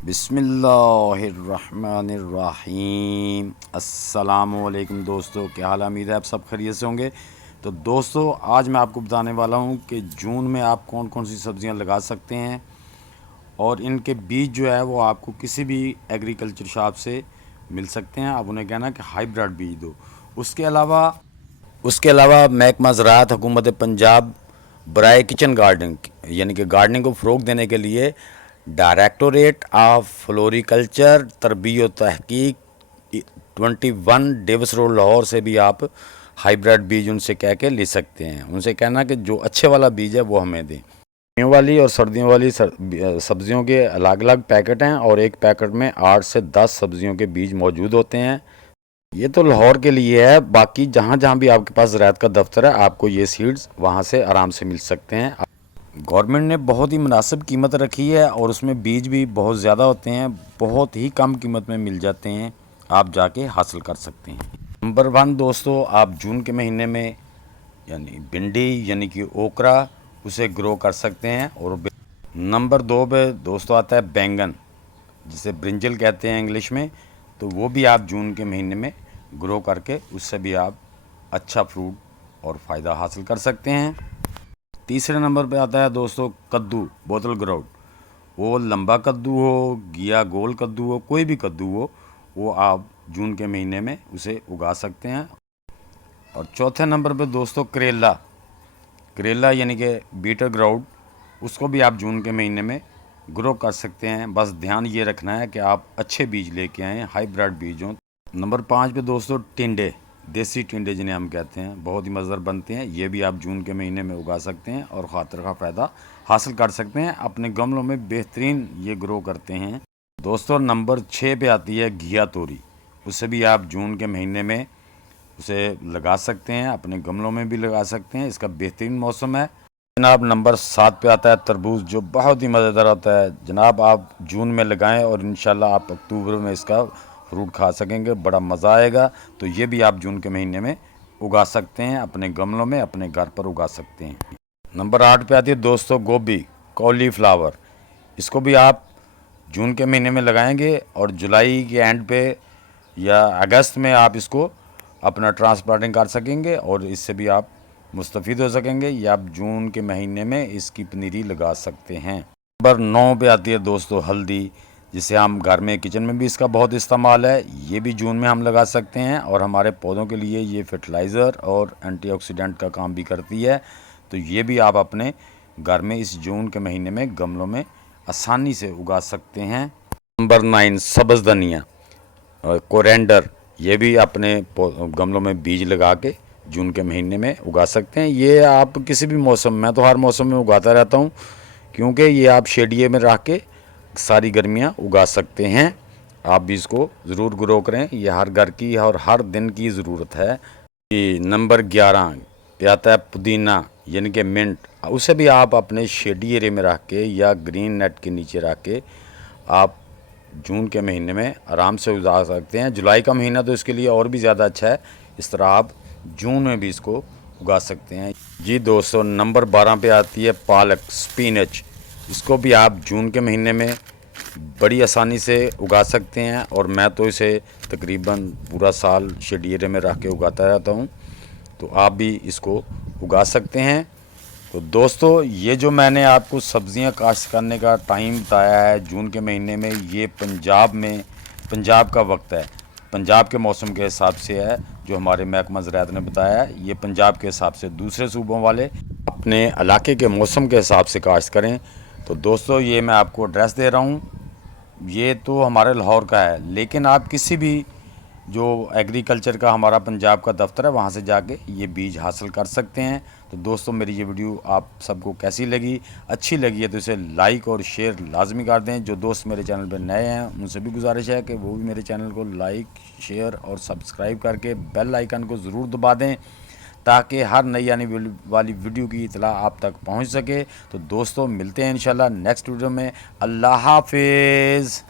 बिस्मिल्लाहिर्रहमानिर्रहीम। अस्सलामुअलैकुम दोस्तों, क्या हाल है? उम्मीद है आप सब खैरियत से होंगे। तो दोस्तों, आज मैं आपको बताने वाला हूं कि जून में आप कौन कौन सी सब्ज़ियां लगा सकते हैं और इनके बीज जो है वो आपको किसी भी एग्रीकल्चर शॉप से मिल सकते हैं। आप उन्हें कहना कि हाइब्रिड बीज दो। उसके अलावा महकमा ज़राअत हुकूमत पंजाब बराए किचन गार्डनिंग यानी कि गार्डनिंग को फ़रोग़ देने के लिए डायरेक्टोरेट ऑफ फ्लोरिकल्चर तरबियत तहकीक 21 डेविस रोड लाहौर से भी आप हाइब्रिड बीज उनसे कह के ले सकते हैं। उनसे कहना कि जो अच्छे वाला बीज है वो हमें दें। गर्मियों वाली और सर्दियों वाली सब्ज़ियों के अलग अलग पैकेट हैं और एक पैकेट में 8 से 10 सब्ज़ियों के बीज मौजूद होते हैं। ये तो लाहौर के लिए है, बाकी जहाँ जहाँ भी आपके पास ज़राअत का दफ्तर है आपको ये सीड्स वहाँ से आराम से मिल सकते हैं। गवर्नमेंट ने बहुत ही मुनासिब कीमत रखी है और उसमें बीज भी बहुत ज़्यादा होते हैं, बहुत ही कम कीमत में मिल जाते हैं, आप जाके हासिल कर सकते हैं। नंबर 1 दोस्तों, आप जून के महीने में यानी भिंडी यानी कि ओकरा उसे ग्रो कर सकते हैं। और नंबर 2 पे दोस्तों आता है बैंगन, जिसे ब्रिंजल कहते हैं इंग्लिश में। तो वो भी आप जून के महीने में ग्रो करके उससे भी आप अच्छा फ्रूट और फ़ायदा हासिल कर सकते हैं। तीसरे नंबर पे आता है दोस्तों कद्दू, बोतल ग्राउंड। वो लंबा कद्दू हो या गोल कद्दू हो, कोई भी कद्दू हो, वो आप जून के महीने में उसे उगा सकते हैं। और चौथे नंबर पे दोस्तों करेला, करेला यानी कि बीटर ग्राउंड, उसको भी आप जून के महीने में ग्रो कर सकते हैं। बस ध्यान ये रखना है कि आप अच्छे बीज लेके आएँ, हाइब्रिड बीज हों। नंबर 5 पे दोस्तों टिंडे, देसी टिंडे जिन्हें हम कहते हैं, बहुत ही मज़ेदार बनते हैं। ये भी आप जून के महीने में उगा सकते हैं और खातर का फ़ायदा हासिल कर सकते हैं। अपने गमलों में बेहतरीन ये ग्रो करते हैं। दोस्तों नंबर 6 पे आती है घिया तोरी, उसे भी आप जून के महीने में उसे लगा सकते हैं, अपने गमलों में भी लगा सकते हैं, इसका बेहतरीन मौसम है। जनाब नंबर 7 पे आता है तरबूज, जो बहुत ही मज़ेदार होता है। जनाब आप जून में लगाएं और इंशाल्लाह आप अक्टूबर में इसका फ्रूट खा सकेंगे, बड़ा मज़ा आएगा। तो ये भी आप जून के महीने में उगा सकते हैं, अपने गमलों में अपने घर पर उगा सकते हैं। नंबर 8 पे आती है दोस्तों गोभी, कॉलीफ्लावर। इसको भी आप जून के महीने में लगाएंगे और जुलाई के एंड पे या अगस्त में आप इसको अपना ट्रांसप्लांटिंग कर सकेंगे और इससे भी आप मुस्तफ़ीद हो सकेंगे, या आप जून के महीने में इसकी पनीरी लगा सकते हैं। नंबर 9 पे आती है दोस्तों हल्दी, जिसे हम घर में किचन में भी इसका बहुत इस्तेमाल है। ये भी जून में हम लगा सकते हैं और हमारे पौधों के लिए ये फर्टिलाइज़र और एंटीऑक्सीडेंट का काम भी करती है। तो ये भी आप अपने घर में इस जून के महीने में गमलों में आसानी से उगा सकते हैं। नंबर 9 सब्ज़ धनिया, कोरेंडर, ये भी अपने गमलों में बीज लगा के जून के महीने में उगा सकते हैं। ये आप किसी भी मौसम में, मैं तो हर मौसम में उगाता रहता हूँ, क्योंकि ये आप शेडिये में रख के सारी गर्मियाँ उगा सकते हैं। आप भी इसको ज़रूर ग्रो करें, ये हर घर की और हर दिन की ज़रूरत है। ये नंबर 11 पे आता है पुदीना यानी कि मिंट, उसे भी आप अपने शेडी एरिया में रख के या ग्रीन नेट के नीचे रख के आप जून के महीने में आराम से उगा सकते हैं। जुलाई का महीना तो इसके लिए और भी ज़्यादा अच्छा है, इस तरह आप जून में भी इसको उगा सकते हैं। जी दोस्तों नंबर 12 पे आती है पालक, स्पिनच। इसको भी आप जून के महीने में बड़ी आसानी से उगा सकते हैं और मैं तो इसे तकरीबन पूरा साल शेडी एरिया में रख के उगाता रहता हूँ, तो आप भी इसको उगा सकते हैं। तो दोस्तों ये जो मैंने आपको सब्ज़ियां काश्त करने का टाइम बताया है जून के महीने में, ये पंजाब का वक्त है, पंजाब के मौसम के हिसाब से है, जो हमारे महकमा ज़राअत ने बताया है। ये पंजाब के हिसाब से, दूसरे सूबों वाले अपने इलाके के मौसम के हिसाब से काश्त करें। तो दोस्तों ये मैं आपको एड्रेस दे रहा हूँ, ये तो हमारे लाहौर का है, लेकिन आप किसी भी जो एग्रीकल्चर का हमारा पंजाब का दफ्तर है वहाँ से जाके ये बीज हासिल कर सकते हैं। तो दोस्तों मेरी ये वीडियो आप सबको कैसी लगी? अच्छी लगी है तो इसे लाइक और शेयर लाजमी कर दें। जो दोस्त मेरे चैनल पर नए हैं उनसे भी गुजारिश है कि वो भी मेरे चैनल को लाइक, शेयर और सब्सक्राइब करके बेल आइकन को ज़रूर दबा दें, ताकि हर नई आने वाली वीडियो की इतला आप तक पहुँच सके। तो दोस्तों मिलते हैं इंशाल्लाह नेक्स्ट वीडियो में। अल्लाह हाफिज़।